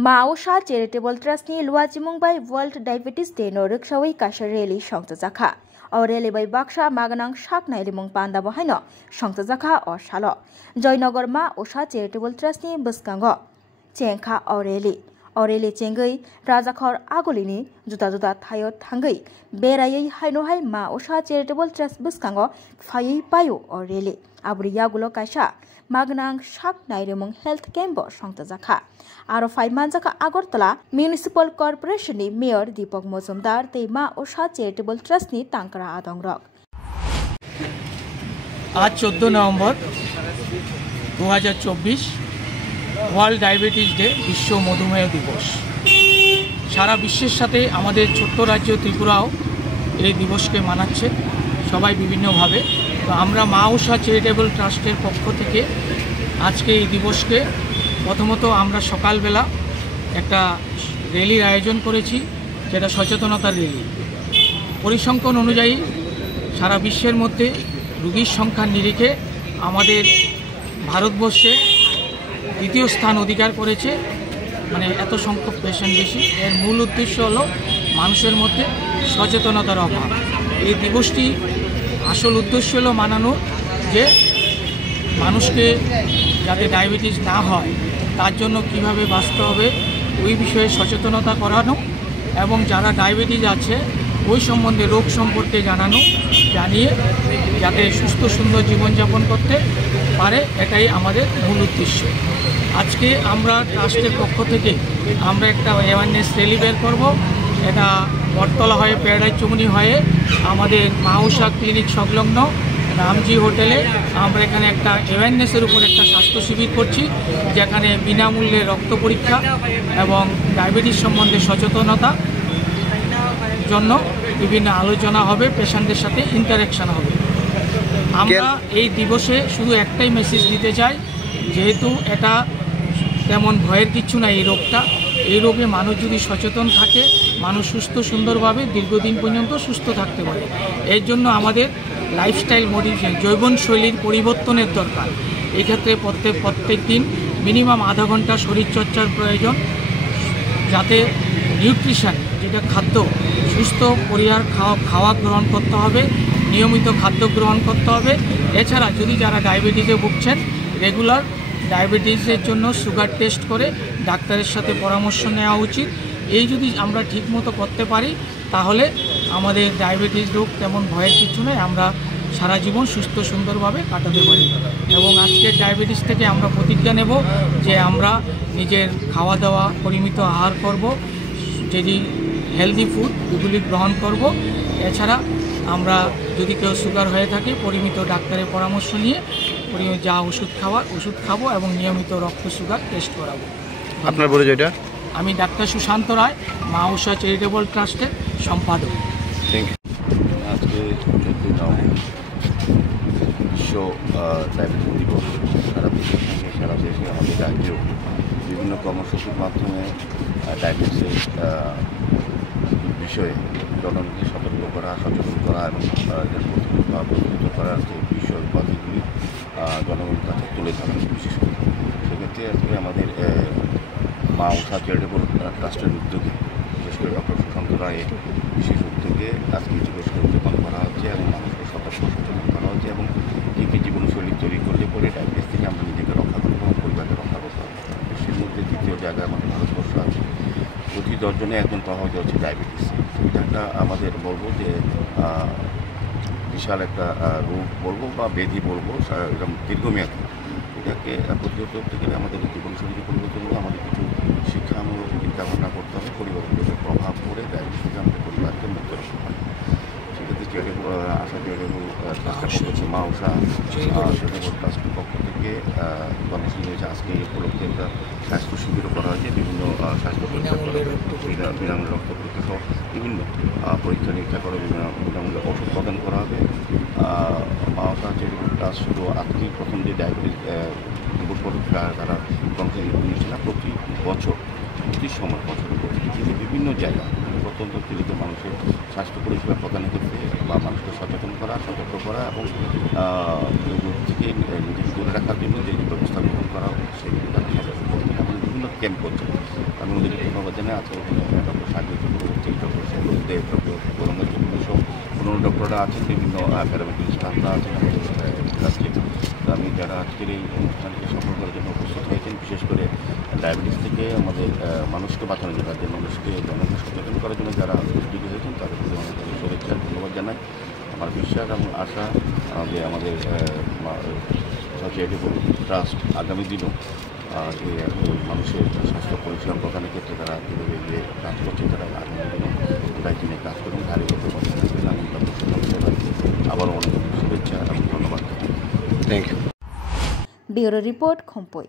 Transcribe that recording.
Mausha Charitable Trust ni luajimung by World Diabetes Day no rikshawi kasha rally shongta zakha. O rally by Baksha Maganang Shak Nailimung Panda Bahino shongta zakha o shalo. Joynagar Mausha Charitable Trust ni buskango. Chengkha o rally. O rally chengai Rajakhor Agolini juta thayot thangai. Berayai hainohai Mausha Charitable Trust buskango fayi payo o rally. Abri yagulo kasha. Magnang Shak Nairimung Health Cambo Shongta Zakha. Aro 5 Manjaka Agartala Municipal Corporation ni Mayor Deepak Mozumdar te Mausha Charitable Trust ni Tankara Adongrok. आज 14 नवंबर 2024 world diabetes day বিশ্ব মধুমেহ দিবস। সারা বিশ্বের সাথে আমাদের ছোট্ট রাজ্য ত্রিপুরাও এই দিবসকে মানাচ্ছে সবাই বিভিন্নভাবে। তো আমরা মাউসা চ্যারিটেবল ট্রাস্টের পক্ষ থেকে আজকে এই দিবসকে প্রথমত আমরা সকালবেলা একটা র্যালির আয়োজন করেছি, যেটা সচেতনতার র্যালি। পরিসংখ্যান অনুযায়ী সারা বিশ্বের মধ্যে রোগীর সংখ্যার নিরিখে আমাদের ভারতবর্ষে দ্বিতীয় স্থান অধিকার করেছে, মানে এত সংখ্যক পেশেন্ট বেশি। এর মূল উদ্দেশ্য হলো মানুষের মধ্যে সচেতনতার অভাব। এই দিবসটি আসল উদ্দেশ্য হলো মানানো যে মানুষকে যাতে ডায়াবেটিস না হয় তার জন্য কিভাবে বাঁচতে হবে ওই বিষয়ে সচেতনতা করানো, এবং যারা ডায়াবেটিস আছে ওই সম্বন্ধে রোগ সম্পর্কে জানিয়ে যাতে সুস্থ সুন্দর জীবনযাপন করতে পারে, এটাই আমাদের মূল উদ্দেশ্য। আজকে আমরা ট্রাস্টের পক্ষ থেকে আমরা একটা অ্যাওয়ারনেস র্যালি বের করব। এটা বটতলা হয়ে প্যারাডাইজ চমুনি হয়ে আমাদের মাউসা ক্লিনিক সংলগ্ন রামজি হোটেলে আমরা এখানে একটা অ্যাওয়ারনেসের উপর একটা স্বাস্থ্য শিবির করছি, যেখানে বিনামূল্যে রক্ত পরীক্ষা এবং ডায়াবেটিস সম্বন্ধে সচেতনতা জন্য বিভিন্ন আলোচনা হবে, পেশেন্টদের সাথে ইন্টারাকশন হবে। আমরা এই দিবসে শুধু একটাই মেসেজ দিতে চাই, যেহেতু এটা তেমন ভয়ের কিছু না এই রোগে মানুষ যদি সচেতন থাকে, মানুষ সুস্থ সুন্দরভাবে দীর্ঘদিন পর্যন্ত সুস্থ থাকতে পারে। এর জন্য আমাদের লাইফস্টাইল মডিফিকেশন জীবনশৈলীর পরিবর্তনের দরকার। এক্ষেত্রে প্রত্যেক দিন মিনিমাম আধা ঘন্টা শরীরচর্চার প্রয়োজন, যাতে নিউট্রিশন যেটা খাদ্য সুস্থ পরিহার খাওয়া গ্রহণ করতে হবে, নিয়মিত খাদ্য গ্রহণ করতে হবে। এছাড়া যদি যারা ডায়াবেটিসে ভুগছেন রেগুলার ডায়াবেটিসের জন্য সুগার টেস্ট করে ডাক্তারের সাথে পরামর্শ নেওয়া উচিত। এই যদি আমরা ঠিকমতো করতে পারি তাহলে আমাদের ডায়াবেটিস রোগ তেমন ভয়ের কিছু নয়, আমরা সারা জীবন সুস্থ সুন্দরভাবে কাটাতে পারি। এবং আজকের ডায়াবেটিস থেকে আমরা প্রতিজ্ঞা নেব যে আমরা নিজের খাওয়া দাওয়া পরিমিত আহার করব, যদি হেলদি ফুড এগুলি গ্রহণ করব। এছাড়া আমরা যদি কেউ সুগার হয়ে থাকে পরিমিত ডাক্তারের পরামর্শ নিয়ে যা ওষুধ খাবো এবং নিয়মিত রক্ত সুগার টেস্ট করাবো। আপনার পরিচয়টা? আমি ডাক্তার সুশান্ত রায়, মাউসা চ্যারিটেবল ট্রাস্টের সম্পাদক। আজকে 14 নভেম্বর বিশ্ব ডায়াবেটিস দিবস। সারা বিশ্বের সঙ্গে সারা দেশে আমাদের রাজ্যেও বিভিন্ন কর্মসূচির মাধ্যমে ডায়াবেটিসের বিষয়ে জনগণকে সতর্ক করা, সচেতন করা এবং প্রতিরোধ করার যে বিষয় উপাধিগুলি জনগণের কাছে তুলে ধরা। বিশেষ করে সেক্ষেত্রে আজকে আমাদের মাউসা চ্যারিটেবল ট্রাস্টের উদ্যোগে, বিশেষ করে ডক্টর সুশান্ত রায়ের বিশেষ উদ্যোগে আজকে দিবসকে উদযাপন করা হচ্ছে এবং মানুষকে সচেতন করা হচ্ছে এবং কী কী জীবনশৈলী তৈরি করলে পরে ডায়াবেটিস থেকে আমরা নিজেকে রক্ষা করবো এবং পরিবারকে রক্ষা করতে হবে। বিশ্বের মধ্যে দ্বিতীয় জায়গায় আমাদের ভারতবর্ষ আছে। প্রতি 10 জনে একজন প্রভাবিত হচ্ছে ডায়াবেটিস। এটা একটা আমাদের বলবো যে বিশাল একটা রোগ বলবো বা ব্যাধি বলবো, এরকম দীর্ঘমেয়াদী। এটাকে প্রতিরোধ করতে গেলে আমাদের জীবনশৈলী পরিবর্তন হলে আমাদের কিছু শিক্ষামূলক চিন্তাভাবনা করতে হবে, পরিবারের উপরে প্রভাব পড়ে ডায়াবেটিস থেকে আমাদের পরিবারকে মুক্ত রাখতে হবে। সেক্ষেত্রে মাউসা চ্যারিটেবল ট্রাস্টের পক্ষ থেকে কর্মসূচি হয়েছে। আজকে এই উপলক্ষে একটা স্বাস্থ্য শিবিরও করা হয়েছে, বিভিন্ন স্বাস্থ্য পরীক্ষা বিনামূল্যে রক্ত পরীক্ষা সহ বিভিন্ন পরীক্ষা নিরীক্ষা করে বিনামূল্যে ওষুধ প্রদান করা হবে। মাউসা চ্যারিটেবল ট্রাস্ট শুধু আজকে প্রথম যে ডায়াবেটিস দিবস পরীক্ষা তারা কর্মসূচি নিচ্ছে না, প্রতি বছর প্রতি সময় বছরের পরিস্থিতিতে বিভিন্ন জায়গায় প্রত্যন্ত ক্লিনিকে মানুষের স্বাস্থ্য পরিষেবা প্রদানের ক্ষেত্রে বা মানুষকে সচেতন করা, সতর্ক করা এবং রোগ থেকে নিজেকে দূরে রাখার জন্য যে ব্যবস্থা গ্রহণ করা হবে সেগুলি তারা সচেতন করতে এবং বিভিন্ন ক্যাম্প করছে। আমি ওদেরকে ধন্যবাদ জানাই। আজকে এখানে doctor Sakib Chakraborty, doctor Sourav Dev, doctor Gauranga Chakraborty সহ অন্যান্য ডক্টররা আছেন, বিভিন্ন প্যারামেডিক্যাল স্টাফরা আছেন আজকে। তো আমি যারা আজকের এই অনুষ্ঠানকে সফল করার জন্য উপস্থিত হয়েছেন, বিশেষ করে ডায়াবেটিস থেকে আমাদের মানুষকে বাঁচানোর জন্য, রাজ্যের মানুষকে জনগণকে সচেতন করার জন্য যারা উদ্যোগী হয়েছেন তাদের প্রতি অনেক শুভেচ্ছা ধন্যবাদ জানাই। আমার বিশ্বাস এবং আশা যে আমাদের সোসাইটি ট্রাস্ট আগামী দিনও মানুষের স্বাস্থ্য পরিষেবা প্রদানের ক্ষেত্রে তারা কীভাবে গিয়ে কাজ করছে, তারা আগামী দিনও দায়িত্ব নিয়ে কাজ করুন, ধারে আমি আবারও অনেক শুভেচ্ছা এবং ধন্যবাদ। Thank you. Bureau report খম্পই।